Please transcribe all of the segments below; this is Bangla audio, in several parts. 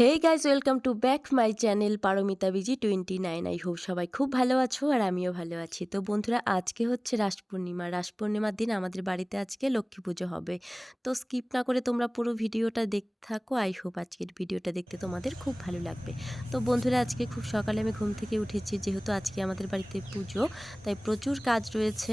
Hey guys welcome to back my channel Paramita BG twenty nine I hope সবাই খুব ভালো আছো আর আমিও ভালো আছি। তো বন্ধুরা, আজকে হচ্ছে রাস পূর্ণিমা। রাস পূর্ণিমার দিন আমাদের বাড়িতে আজকে লক্ষ্মী পুজো হবে। তো স্কিপ না করে তোমরা পুরো ভিডিওটা দেখতে থাকো। আই হোপ আজকের ভিডিওটা দেখতে তোমাদের খুব ভালো লাগবে। তো বন্ধুরা, আজকে খুব সকালে আমি ঘুম থেকে উঠেছি। যেহেতু আজকে আমাদের বাড়িতে পুজো, তাই প্রচুর কাজ রয়েছে।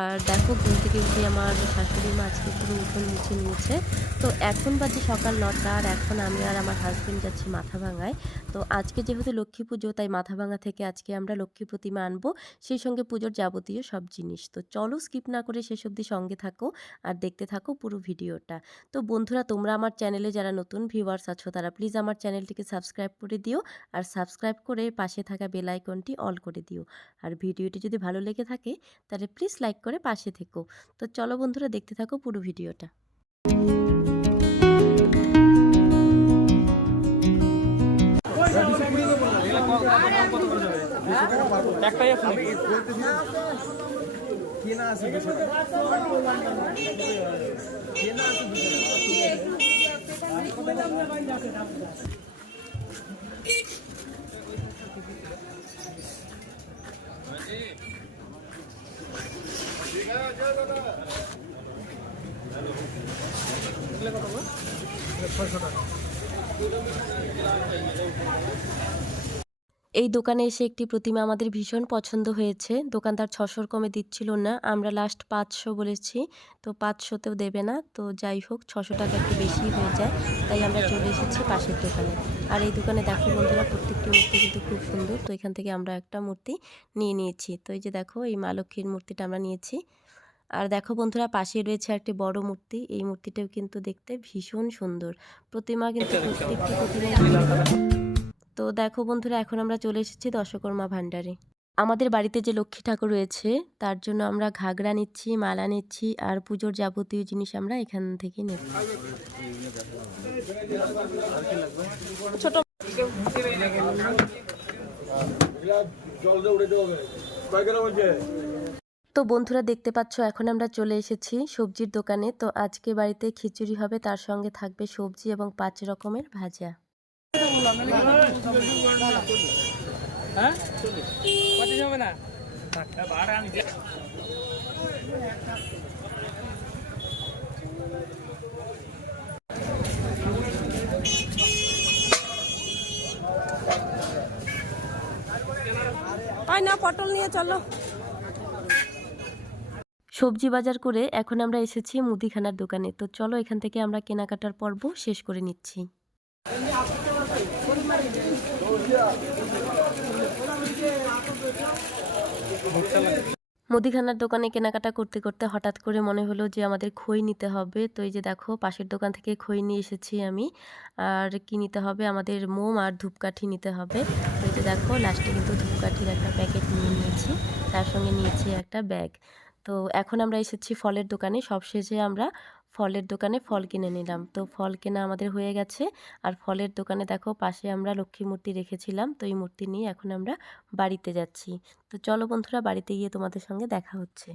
আর দেখো, ঘুম থেকে উঠে আমার শাশুড়ি মা আজকে পুরো উঠোন মুছে নিয়েছে। তো এখন বাজে সকাল নটা আর এখন আমি আর আমার হাজবেন্ড যাচ্ছি মাথা ভাঙায়। তো আজকে যেহেতু লক্ষ্মী পুজো, তাই মাথা ভাঙা থেকে আজকে আমরা লক্ষ্মী প্রতিমা আনব। সেই সঙ্গে পুজোর যাবতীয় সব জিনিস। তো চলো স্কিপ না করে শেষ অবধি সঙ্গে থাকো আর দেখতে থাকো পুরো ভিডিওটা। তো বন্ধুরা, তোমরা আমার চ্যানেলে যারা নতুন ভিউয়ার্স আছো, তারা প্লিজ আমার চ্যানেলটিকে সাবস্ক্রাইব করে দিও আর সাবস্ক্রাইব করে পাশে থাকা বেল আইকনটি অল করে দিও। আর ভিডিওটি যদি ভালো লেগে থাকে, তাহলে প্লিজ লাইক করে পাশে থেকো। তো চলো বন্ধুরা দেখতে থাকো পুরো ভিডিওটা। আছে নাকি? এই দোকানে এসে একটি প্রতিমা আমাদের ভীষণ পছন্দ হয়েছে। দোকানদার ছশোর কমে দিচ্ছিল না, আমরা লাস্ট পাঁচশো বলেছি, তো পাঁচশোতেও দেবে না, তো যাই হোক, ছশো টাকা একটু বেশি হয়ে যায়, তাই আমরা চলে এসেছি পাশের দোকানে। আর এই দোকানে দেখো বন্ধুরা, প্রত্যেকটি মূর্তি কিন্তু খুব সুন্দর, তো এখান থেকে আমরা একটা মূর্তি নিয়ে নিয়েছি। তো এই যে দেখো, এই মা লক্ষ্মীর মূর্তিটা আমরা নিয়েছি। আর দেখো বন্ধুরা, পাশে রয়েছে একটি বড় মূর্তি, এই মূর্তিটাও কিন্তু দেখতে ভীষণ সুন্দর। প্রতিমা কিন্তু প্রত্যেকটি প্রতিমা তো দেখো বন্ধুরা এখন আমরা চলে এসেছি দশকর্মা ভাণ্ডারে। আমাদের বাড়িতে যে লক্ষ্মী ঠাকুর রয়েছে তার জন্য আমরা ঘাগরা নিচ্ছি মালা নিচ্ছি আর পুজোর যাবতীয় জিনিস আমরা এখান থেকে নেব। ছোট তো বন্ধুরা দেখতে পাচ্ছ এখন আমরা চলে এসেছি সবজির দোকানে। তো আজকে বাড়িতে খিচুড়ি হবে তার সঙ্গে থাকবে সবজি এবং পাঁচ রকমের ভাজা। না পটল নিয়ে চলো। সবজি বাজার করে এখন আমরা এসেছি মুদিখানার দোকানে। তো চলো এখান থেকে আমরা কেনাকাটার পর্ব শেষ করে নিচ্ছি। মুদিখানার দোকানে কেনাকাটা করতে করতে হঠাৎ করে মনে হলো যে আমাদের খই নিতে হবে। তো এই যে দেখো, পাশের দোকান থেকে খই নিয়ে এসেছি আমি। আর কি নিতে হবে? আমাদের মোম আর ধূপকাঠি নিতে হবে। তো এই যে দেখো লাস্টে কিন্তু ধূপকাঠির একটা প্যাকেট নিয়ে নিয়েছি। তার সঙ্গে নিয়েছি একটা ব্যাগ তো এখন আমরা এসেছি ফলের দোকানে। সব সবশেষে আমরা ফলের দোকানে ফল কিনে নিলাম। তো ফল কেনা আমাদের হয়ে গেছে। আর ফলের দোকানে দেখো, পাশে আমরা লক্ষ্মী মূর্তি রেখেছিলাম। তো এই মূর্তি নিয়ে এখন আমরা বাড়িতে যাচ্ছি। তো চলো বন্ধুরা, বাড়িতে গিয়ে তোমাদের সঙ্গে দেখা হচ্ছে।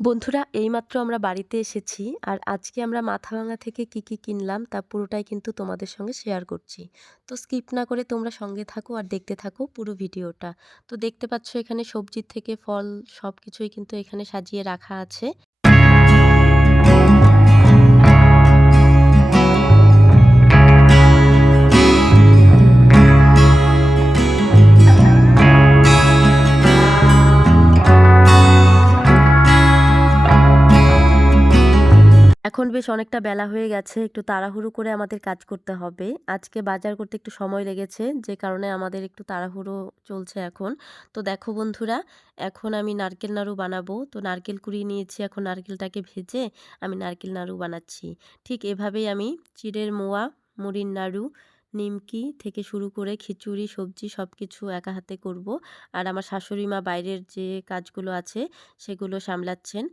বন্ধুরা, এইমাত্র আমরা বাড়িতে এসেছি আর আজকে আমরা মাথাভাঙা থেকে কি কি কিনলাম তা পুরোটাই কিন্তু তোমাদের সঙ্গে শেয়ার করছি। তো স্কিপ না করে তোমরা সঙ্গে থাকো আর দেখতে থাকো পুরো ভিডিওটা। তো দেখতে পাচ্ছ এখানে সবজির থেকে ফল সব কিছুই কিন্তু এখানে সাজিয়ে রাখা আছে। এখন বেশ অনেকটা বেলা হয়ে গেছে, একটু তাড়াহুড়ো করে আমাদের কাজ করতে হবে। আজকে বাজার করতে একটু সময় লেগেছে, যে কারণে আমাদের একটু তাড়াহুড়ো চলছে এখন। তো দেখো বন্ধুরা, এখন আমি নারকেল নাড়ু বানাবো। তো নারকেল কুড়িয়ে নিয়েছি, এখন নারকেলটাকে ভেজে আমি নারকেল নাড়ু বানাচ্ছি। ঠিক এভাবেই আমি চিড়ের মোয়া, মুড়ির নাড়ু নিমকি থেকে শুরু করে খিচুড়ি, সবজি সব কিছু একা হাতে করব। আর আমার শাশুড়ি মা বাইরের যে কাজগুলো আছে সেগুলো সামলাচ্ছেন।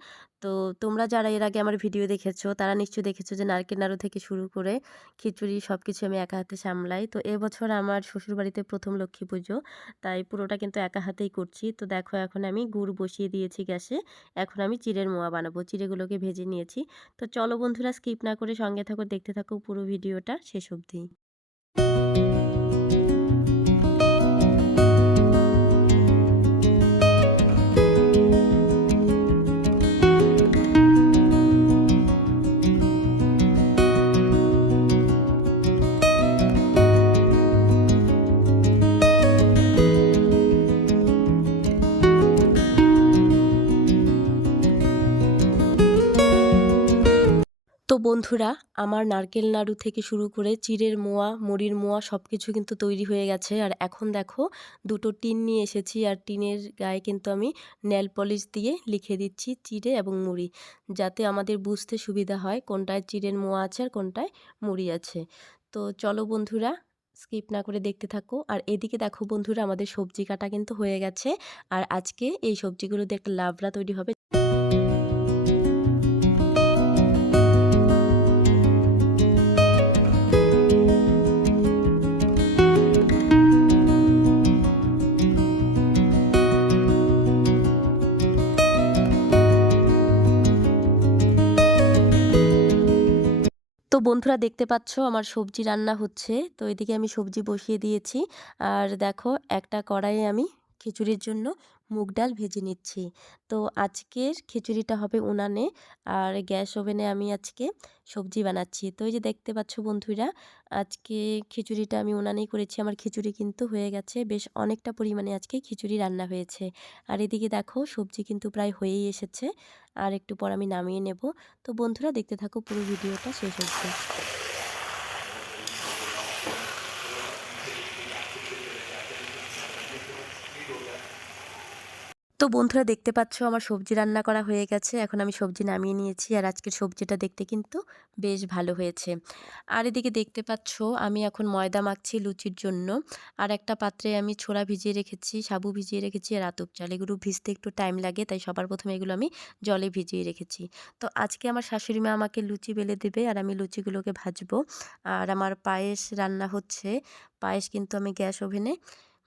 তো তোমরা যারা এর আগে আমার ভিডিও দেখেছ, তারা নিশ্চয়ই দেখেছ যে নারকেল নাড়ু থেকে শুরু করে খিচুড়ি সব কিছু আমি একা হাতে সামলাই। তো এবছর আমার শ্বশুরবাড়িতে প্রথম লক্ষ্মী পুজো, তাই পুরোটা কিন্তু একা হাতেই করছি। তো দেখো এখন আমি গুড় বসিয়ে দিয়েছি গ্যাসে, এখন আমি চিড়ের মোয়া বানাবো, চিড়েগুলোকে ভেজে নিয়েছি। তো চলো বন্ধুরা, স্কিপ না করে সঙ্গে থাকো, দেখতে থাকো পুরো ভিডিওটা শেষ অবধি। বন্ধুরা, আমার নারকেল নাড়ু থেকে শুরু করে চিড়ের মোয়া, মুড়ির মোয়া সব কিছু কিন্তু তৈরি হয়ে গেছে। আর এখন দেখো, দুটো টিন নিয়ে এসেছি আর টিনের গায়ে কিন্তু আমি নেল পলিশ দিয়ে লিখে দিচ্ছি চিড়ে এবং মুড়ি, যাতে আমাদের বুঝতে সুবিধা হয় কোনটায় চিড়ের মোয়া আছে আর কোনটায় মুড়ি আছে। তো চলো বন্ধুরা, স্কিপ না করে দেখতে থাকো। আর এদিকে দেখো বন্ধুরা, আমাদের সবজি কাটা কিন্তু হয়ে গেছে। আর আজকে এই সবজিগুলো দিয়ে একটা লাবড়া তৈরি হবে বন্ধুরা দেখতে পাচ্ছ আমার সবজি রান্না হচ্ছে। তো এদিকে আমি সবজি বসিয়ে দিয়েছি। আর দেখো, একটা কড়াইয়ে আমি খিচুড়ির জন্য মুগ ডাল ভেজে নিচ্ছি। তো আজকের খিচুড়িটা হবে উনানে আর গ্যাস ওভেনে আমি আজকে সবজি বানাচ্ছি। তো এই যে দেখতে পাচ্ছ বন্ধুরা, আজকে খিচুড়িটা আমি উনানেই করেছি। আমার খিচুড়ি কিন্তু হয়ে গেছে, বেশ অনেকটা পরিমাণে আজকে খিচুড়ি রান্না হয়েছে। আর এদিকে দেখো, সবজি কিন্তু প্রায় হয়েই এসেছে। আর একটু পর আমি নামিয়ে নেব। তো বন্ধুরা, দেখতে থাকো পুরো ভিডিওটা, শেষ অবধি। তো বন্ধুরা দেখতে পাচ্ছ আমার সবজি রান্না করা হয়ে গেছে। এখন আমি সবজি নামিয়ে নিয়েছি আর আজকের সবজিটা দেখতে কিন্তু বেশ ভালো হয়েছে। আর এদিকে দেখতে পাচ্ছ আমি এখন ময়দা মাখছি লুচির জন্য। আর একটা পাত্রে আমি ছোলা ভিজিয়ে রেখেছি, সাবু ভিজিয়ে রেখেছি আর আতপ চাল। এগুলো ভিজতে একটু টাইম লাগে, তাই সবার প্রথমে এগুলো আমি জলে ভিজিয়ে রেখেছি। তো আজকে আমার শাশুড়ি মা আমাকে লুচি বেলে দেবে আর আমি লুচিগুলোকে ভাজবো। আর আমার পায়েস রান্না হচ্ছে। পায়েস কিন্তু আমি গ্যাস ওভেনে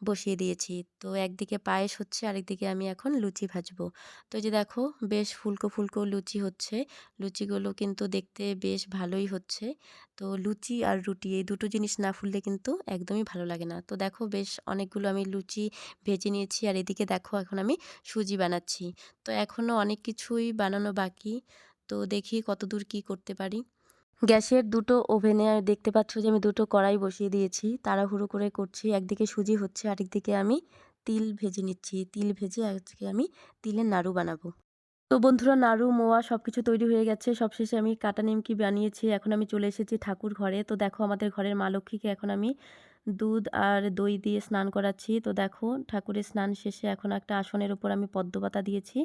বসিয়ে দিয়েছি। তো একদিকে পায়েস হচ্ছে, আরেকদিকে আমি এখন লুচি ভাজবো। তো যে দেখো, বেশ ফুলকো ফুলকো লুচি হচ্ছে। লুচিগুলো কিন্তু দেখতে বেশ ভালোই হচ্ছে। তো লুচি আর রুটি, এই দুটো জিনিস না ফুললে কিন্তু একদমই ভালো লাগে না। তো দেখো, বেশ অনেকগুলো আমি লুচি ভেজে নিয়েছি, আর এদিকে দেখো, এখন আমি সুজি বানাচ্ছি। তো এখনও অনেক কিছুই বানানো বাকি। তো দেখি কতদূর কী করতে পারি। গ্যাসের দুটো ওভেনে দেখতে পাচ্ছ যে আমি দুটো কড়াই বসিয়ে দিয়েছি। তাড়াহুড়ো করে করছি। একদিকে সুজি হচ্ছে, আরেকদিকে আমি তিল ভেজে নিচ্ছি। তিল ভেজে আজকে আমি তিলের নাড়ু বানাবো। তো বন্ধুরা, নাড়ু, মোয়া সব কিছু তৈরি হয়ে গেছে। সবশেষে আমি কাটা নিমকি বানিয়েছি। এখন আমি চলে এসেছি ঠাকুর ঘরে। তো দেখো আমাদের ঘরের মা লক্ষ্মীকে এখন আমি দুধ আর দই দিয়ে স্নান করাচ্ছি। তো দেখো, ঠাকুরের স্নান শেষে এখন একটা আসনের উপর আমি পদ্মপাতা দিয়েছি।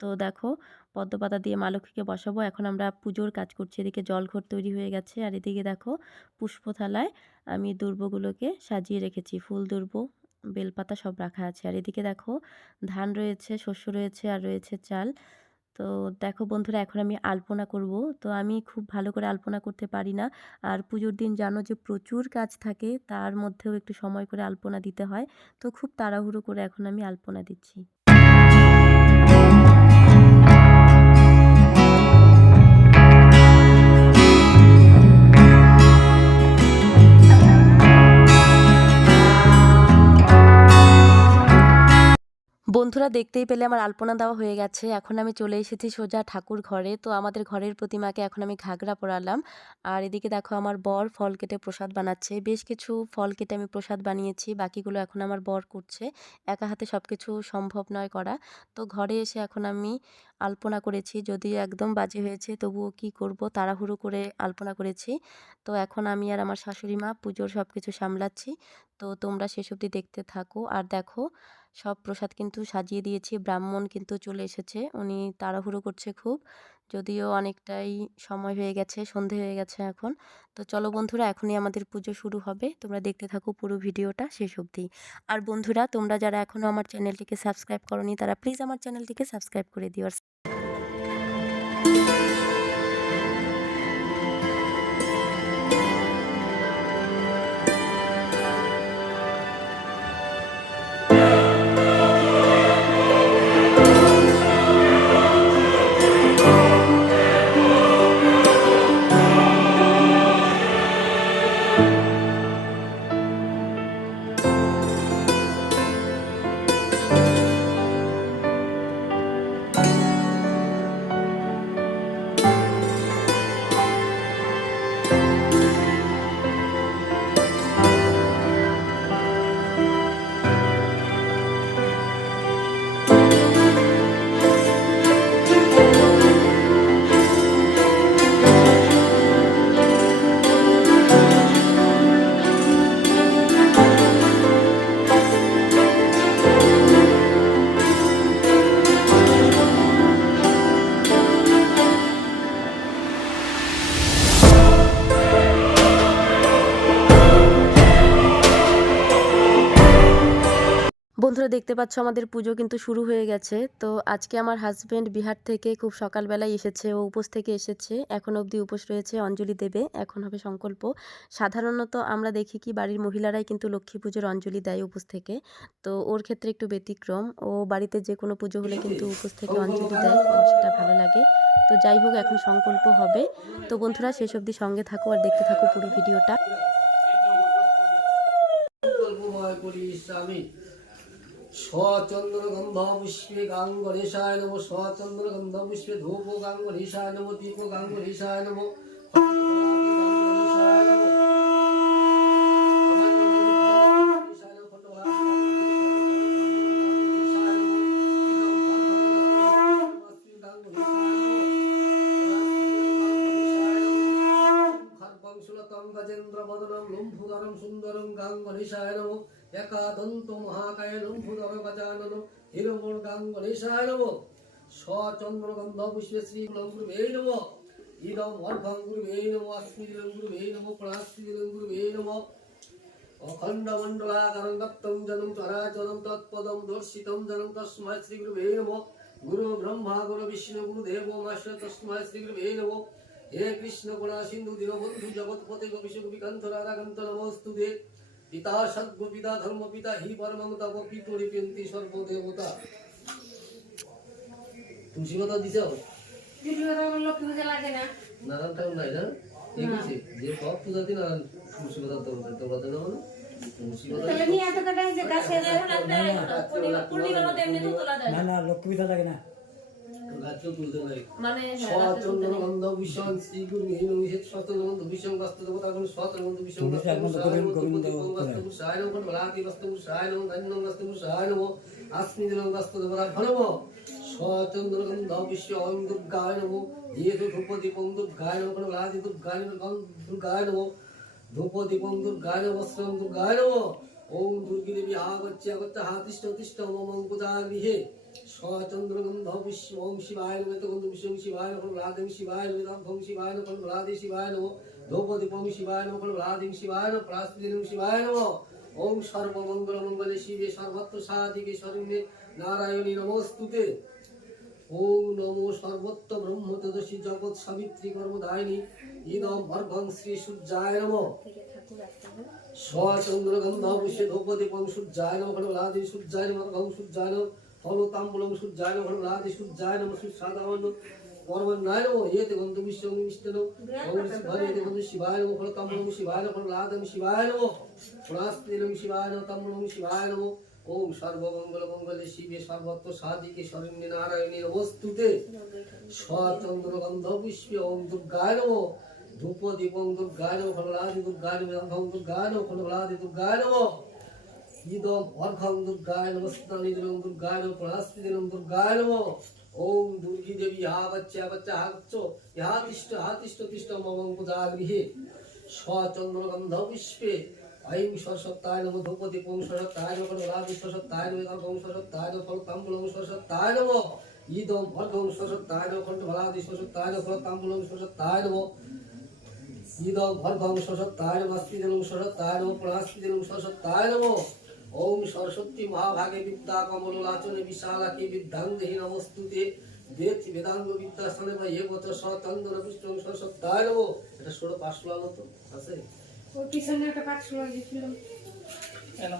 তো দেখো, পদ্মপাতা দিয়ে মা লক্ষ্মীকে বসাবো। এখন আমরা পুজোর কাজ করছি। এদিকে জলঘর তৈরি হয়ে গেছে। আর এদিকে দেখো, পুষ্পথালায় আমি দুর্বগুলোকে সাজিয়ে রেখেছি। ফুল, দুর্ব, বেলপাতা সব রাখা আছে। আর এদিকে দেখো, ধান রয়েছে, শস্য রয়েছে, আর রয়েছে চাল। তো দেখো বন্ধুরা, এখন আমি আলপনা করব। তো আমি খুব ভালো করে আলপনা করতে পারি না। আর পুজোর দিন জানো যে প্রচুর কাজ থাকে, তার মধ্যেও একটু সময় করে আলপনা দিতে হয়। তো খুব তাড়াহুড়ো করে এখন আমি আলপনা দিচ্ছি। বন্ধুরা দেখতেই পেলে আমার আলপনা দেওয়া হয়ে গেছে। এখন আমি চলে এসেছি সোজা ঠাকুর ঘরে। তো আমাদের ঘরের প্রতিমাকে এখন আমি ঘাগরা পরালাম। আর এদিকে দেখো আমার বর ফল কেটে প্রসাদ বানাচ্ছে। বেশ কিছু ফল কেটে আমি প্রসাদ বানিয়েছি। বাকিগুলো এখন আমার বর করছে। একা হাতে সব কিছু সম্ভব নয় করা। তো ঘরে এসে এখন আমি আলপনা করেছি। যদিও একদম বাজে হয়েছে, তবুও কি করব? তাড়াহুড়ো করে আলপনা করেছি। তো এখন আমি আর আমার শাশুড়ি মা পুজোর সব কিছু সামলাচ্ছি। তো তোমরা অবধি দেখতে থাকো। আর দেখো সব প্রসাদ কিন্তু সাজিয়ে দিয়েছি, ব্রাহ্মণ কিন্তু চলে এসেছে, উনি তাড়াহুড়ো করছে খুব, যদিও অনেকটাই সময় হয়ে গেছে, সন্ধে হয়ে গেছে এখন, তো চলো বন্ধুরা এখনই আমাদের পুজো শুরু হবে, তোমরা দেখতে থাকো পুরো ভিডিওটা শেষ অবধি, আর বন্ধুরা তোমরা যারা এখনও আমার চ্যানেলটিকে সাবস্ক্রাইব করনি, তারা প্লিজ আমার চ্যানেলটিকে সাবস্ক্রাইব করে দিও। দেখতে পাচ্ছ আমাদের পুজো কিন্তু শুরু হয়ে গেছে। তো আজকে আমার হাজব্যান্ড বিহার থেকে খুব সকালবেলায় এসেছে, ও উপোস থেকে এসেছে। এখন অবধি উপোস রয়েছে অঞ্জলি দেবে, এখন হবে সংকল্প। সাধারণত আমরা দেখি কি বাড়ির মহিলারাই কিন্তু লক্ষ্মী পুজোর অঞ্জলি দেয় উপোস থেকে। তো ওর ক্ষেত্রে একটু ব্যতিক্রম, ও বাড়িতে যে কোনো পুজো হলে কিন্তু উপোস থেকে অঞ্জলি দেয় সেটা ভালো লাগে। তো যাই হোক, এখন সংকল্প হবে। তো বন্ধুরা, শেষ অবধি সঙ্গে থাকো আর দেখতে থাকো পুরো ভিডিওটা। সংকল্পময় করি স্বামী স্বচন্দ্র গন্ধ পুষ্পে গাঙ্গরেশায় নম স্বচন্দ্র গন্ধ পুষ্পে ধূপ গাঙ্গরেশায় নম দীপ গাঙ্গরেশায় নম। পিতা সদ্গ পিতা ধর্ম পিতা হি পরমতা পেন্তি সর্বদেবতা। তুলসী কথা দিছ নারায়ণ ঠাকুর নাই না? ঠিক আছে যে সব পূজাতে নারায়ণ তুলসী কথা তোমরা তোমরা তো না মানে তুলসী না না লক্ষ্মী লাগে না। মানে স্বচন্দ্র গন্ধ ভীষণ শ্রী গুরু হিন নিষেধ স্বচন্দ্র গন্ধ ভীষণ বাস্ত দেবতা গুণ স্বচন্দ্র গন্ধ ভীষণ বাস্ত গোবিন্দ গোবিন্দ বাস্ত সায় নম বলাতি বাস্ত সায় নম ধন্যম বাস্ত সায় নম আসমি দিলং বাস্ত দেবতা ধনম স্বচন্দ্র গন্ধ বিশ্ব ওম দুর্গী দেবী আগচ্ছ আগচ্ছ মম পূজা গৃহে স্বচন্দ্রগন্ধ বিশ্ব ওম শিবায় নম গন্ধ বিশ্বং শিবায় নম রাধিং শিবায় নম রাধং রাধে শিবায় নম দ্রৌপদীপং শিবায় নম রাধিং শিবায় নম ওম সর্বমঙ্গল মঙ্গলে শিবে সর্বত্র সাধিকে শরণ্যে নারায়ণী নমস্তুতে ওম নমো সর্বত্র ব্রহ্ম তেজস্বী জগৎ সাবিত্রী কর্মদায়িনী ইদম ভর্গং শ্রী সূর্যায় নমঃ। স্বচন্দ্র গন্ধ পুষ্যে ধূপদীপং সূর্যায় নম ফললাদি সূর্যায় নম গং সূর্যায় নম, ফলতাম্বুলং সূর্যায় নম ফললাদি সূর্যায় নম সুসাদাবন্ন শিবায় শিবায় শিবায় শিবায় শিবায় ওম সর্বমঙ্গল মঙ্গলে শিবে সর্বত্র সাধিকে শরণ্যে নারায়ণী নমস্তুতে স্বচন্দ্র গন্ধ পুষ্পে ওম দুর্গায় নম। ধূপ দীপং দুর্গায় নম ফললাদি দুর্গায় নম দুর্গায় নম ফললাদি দুর্গায় নম। ইদম অর্ঘং দুর্গায় নমস্তানি দিলং দুর্গায় নম প্রাস্তি দিলং দুর্গায় নম। ওম দুর্গী দেবী হা বচ্চা বচ্চা হা গচ্ছ ইহা তিষ্ঠ হা তিষ্ঠ তিষ্ঠ মম পূজা গৃহে স্বচন্দ্র গন্ধ পুষ্পে নম ধূপ দীপং সরস্বত্যায় নম ফললাদি সরস্বত্যায় নম রঙ্গং সরস্বত্যায় নম ফলতাম্বুলং সরস্বত্যায় নম ইদম ভর্গং সশত্তায় নম খণ্ড ভলাদি সশত্তায় নম ফল তাম্বুলং সশত্তায় নম ইদম ভর্গং সশত্তায় নম অস্মিদেলং সশত্তায় নম প্রাস্মিদেলং সশত্তায় নম ওম সরস্বতী মহাভাগে বিদ্যা কমলাচনে বিশালাকে বিদ্যাং দেহি নমস্তুতে বেদ বেদাঙ্গ বিদ্যাস্থানে বা এ বত সতন্দ্র পুষ্টং সশত্তায় নম এটা ষোলো পাঁচশো আলো তো আছে? ওর পিছনে একটা পাঠশালা গেছিলাম এনো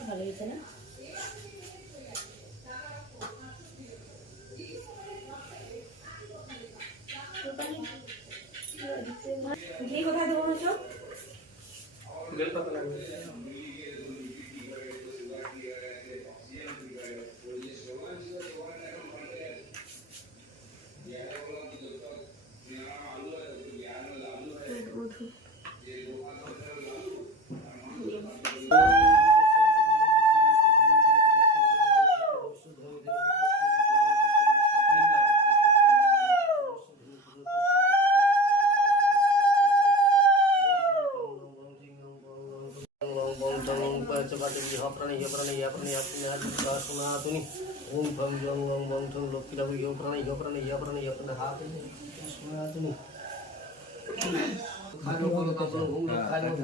ভালো হয়েছে না? ঘি কোথায় দেবো না সব বেলপাতা লাগবে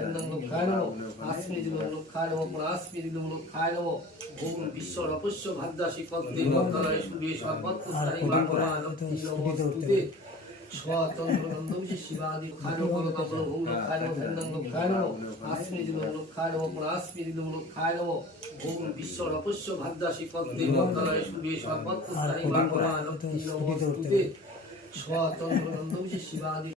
খানো ফেন্দন খানো আসমি দিল লোক খানো আসমি দিল লোক খানো ওম বিশ্বর অপশ্য ভাদ্রাসী পদ্মে মন্ত্রালয় সূর্য সর্বত্র নমস্তুতে শিবাদি বলো কাপড় ঘুম খানো ফেন্দন খানো আসমি দিল লোক খানো আসমি দিল লোক ওম বিশ্বর অপশ্য ভাদ্রাসী পদ্মে মন্ত্রালয় সূর্য সর্বত্র স্থায়ী ভগবান নমস্তুতে স্বতন্ত্র শিবাদি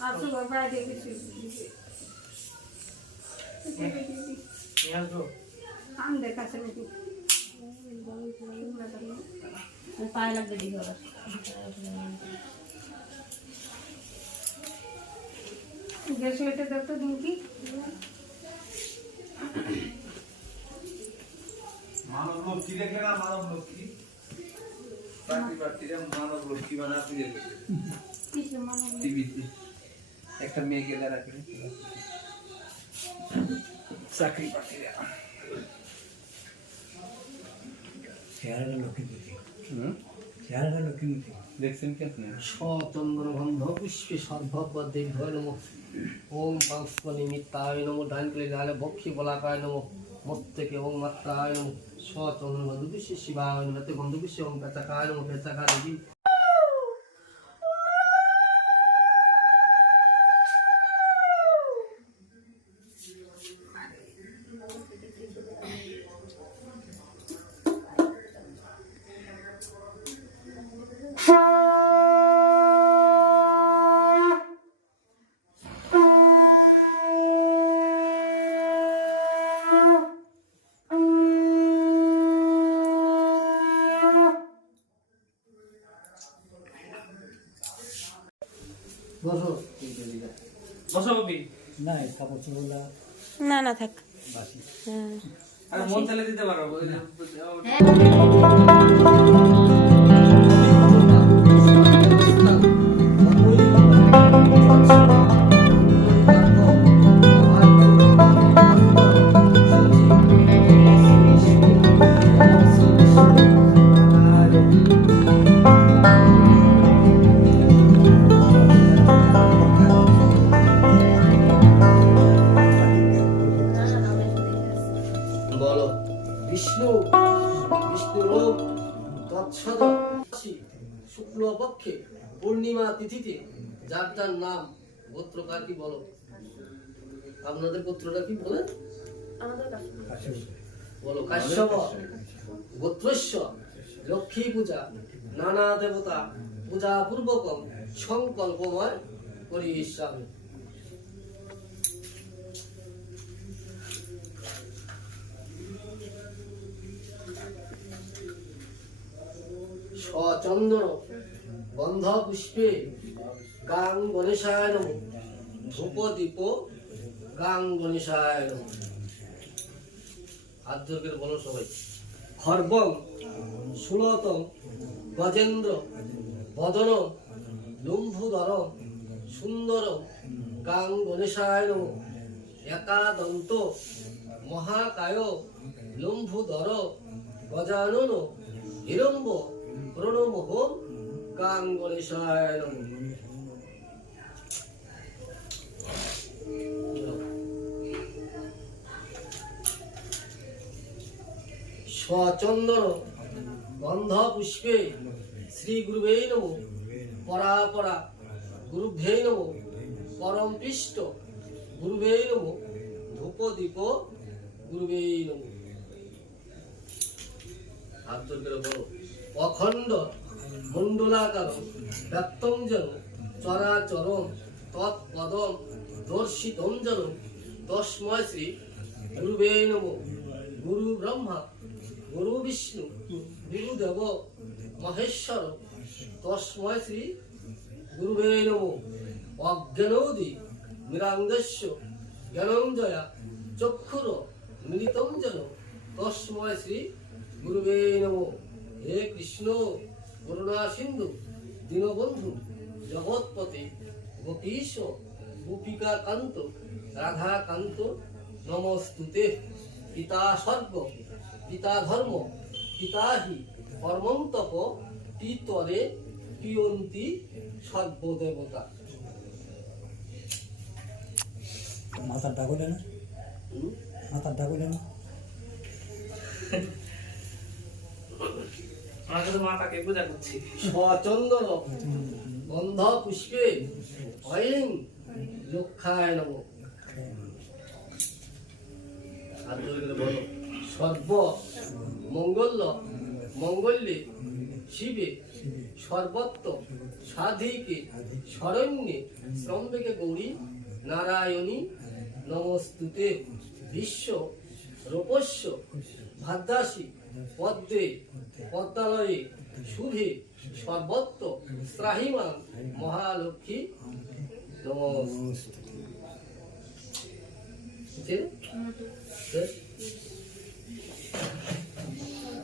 আটশো বাবা আসব আম দেখাচ্ছে নাকি পায়ে লাগবে ওরা গ্যাস লাইটে দেখতো তুমি কি মানব লক্ষ্মী দেখলে না মানব লক্ষ্মী চাকরি প্রার্থীরা মানব লক্ষ্মী বানা মানে টিভিতে একটা মেয়েকে দ্বারা করে চাকরি প্রার্থীরা চেহারাটা লক্ষ্মীপতি চেহারাটা দেখছেন কি আপনি? স্বচন্দ্র গন্ধ পুষ্পে সর্বপদে ভয় নম ওম পাংস্প নিমিত্তায় নম। ডান কলে গালে বক্ষি বলাকায় নম। মস্তকে ওম মাত্রায় নম। স্বচন্দ্র গন্ধ পুষ্পে শিবায় নম। গন্ধ পুষ্পে ওম পেচাকায় নম। পেচাকা দেবী না এই কাপড় চোপড়গুলা? না না থাক। বাসি। হ্যাঁ আর মন চালে দিতে পারো গোত্রকার কি বলো? আপনাদের গোত্রটা কি বলে? বলো কাশ্যপ গোত্রস্য লক্ষ্মী পূজা নানা দেবতা পূজা পূর্বকম সংকল্পময় করিষ্যামি সচন্দন গন্ধ পুষ্পে গাং গণেশায় নম ধূপ দীপ গাং গণেশায় নম হাত বলো সবাই। খর্বং সুলতম গজেন্দ্র, বদন লুম্ভুদর সুন্দর গাং গণেশায় একাদন্ত, মহাকায় লম্ভুদর গজানন, হিরম্ব, প্রণমহ গাং স্বচন্দন গন্ধ পুষ্পে শ্রী গুরুবে নম। পরাপরা গুরুভ্যে নম। পরম পৃষ্ঠ গুরুবে নম। ধূপ দীপ গুরুবে বলো। অখণ্ড মণ্ডলাকার ব্যক্তম যেন চরাচরম তৎপদম দর্শিতম যেন। তস্ময় শ্রী গুরুবে নম। গুরু ব্রহ্মা গুরু বিষ্ণু গুরুদেব মহেশ্বর, তস্ময় শ্রী গুরুবে নম। অজ্ঞানৌদি নিরাঙ্গস্য জ্ঞানঞ্জয়া, চক্ষুর মিলিতম যেন, তস্ময় শ্রী গুরুবে নম। হে কৃষ্ণ, করুণা সিন্ধু, দীনবন্ধু, জগৎপতি, গোপীশ গোপিকা কান্ত রাধা নমস্তুতে। পিতা স্বর্গ পিতা ধর্ম পিতা হি কর্মন্তপ পিতরে পিয়ন্তি সর্বদেবতা। মাথার ডাকলে না। হুম? মাথার ডাকলে না। আমরা শুধু মাতাকে পূজা করছি। সচন্দন গন্ধ পুষ্পে অয়ং লক্ষায় নম। জোর করে বলো। সর্ব মঙ্গল মঙ্গল্যে শিবে সর্বত্র সাধিকে শরণ্যে শ্রম্বেকে গৌরী নারায়ণী নমস্তুতে বিশ্ব রূপস্য ভাদ্রাসী পদ্মে পদ্মালয়ে শুভে সর্বত্র ত্রাহিমাং মহালক্ষ্মী নমস্তুতে? বেশ।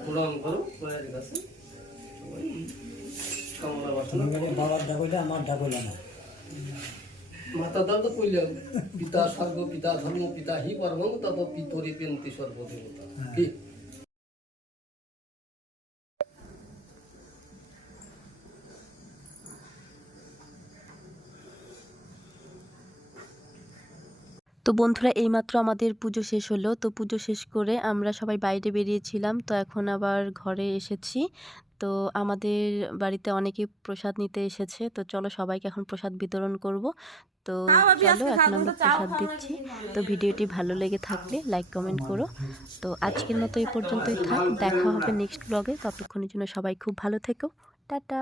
প্রণাম করো মায়ের কাছে। কামনা বাসনা। বাবার ডাকলে আমার ডাকলে না। মাতা দান তো কইলাম পিতা স্বর্গ পিতা ধর্ম পিতা হি পরমং তপ পিতরি পেন্তি সর্বদেবতা। কি? তো বন্ধুরা এইমাত্র আমাদের পুজো শেষ হলো। তো পুজো শেষ করে আমরা সবাই বাইরে বেরিয়েছিলাম। তো এখন আবার ঘরে এসেছি। তো আমাদের বাড়িতে অনেকে প্রসাদ নিতে এসেছে। তো চলো সবাইকে এখন প্রসাদ বিতরণ করব। তো চলো এখন আমরা প্রসাদ দিচ্ছি। তো ভিডিওটি ভালো লেগে থাকলে লাইক কমেন্ট করো। তো আজকের মতো এই পর্যন্তই থাক। দেখা হবে নেক্সট ব্লগে ততক্ষণের জন্য সবাই খুব ভালো থেকো। টাটা!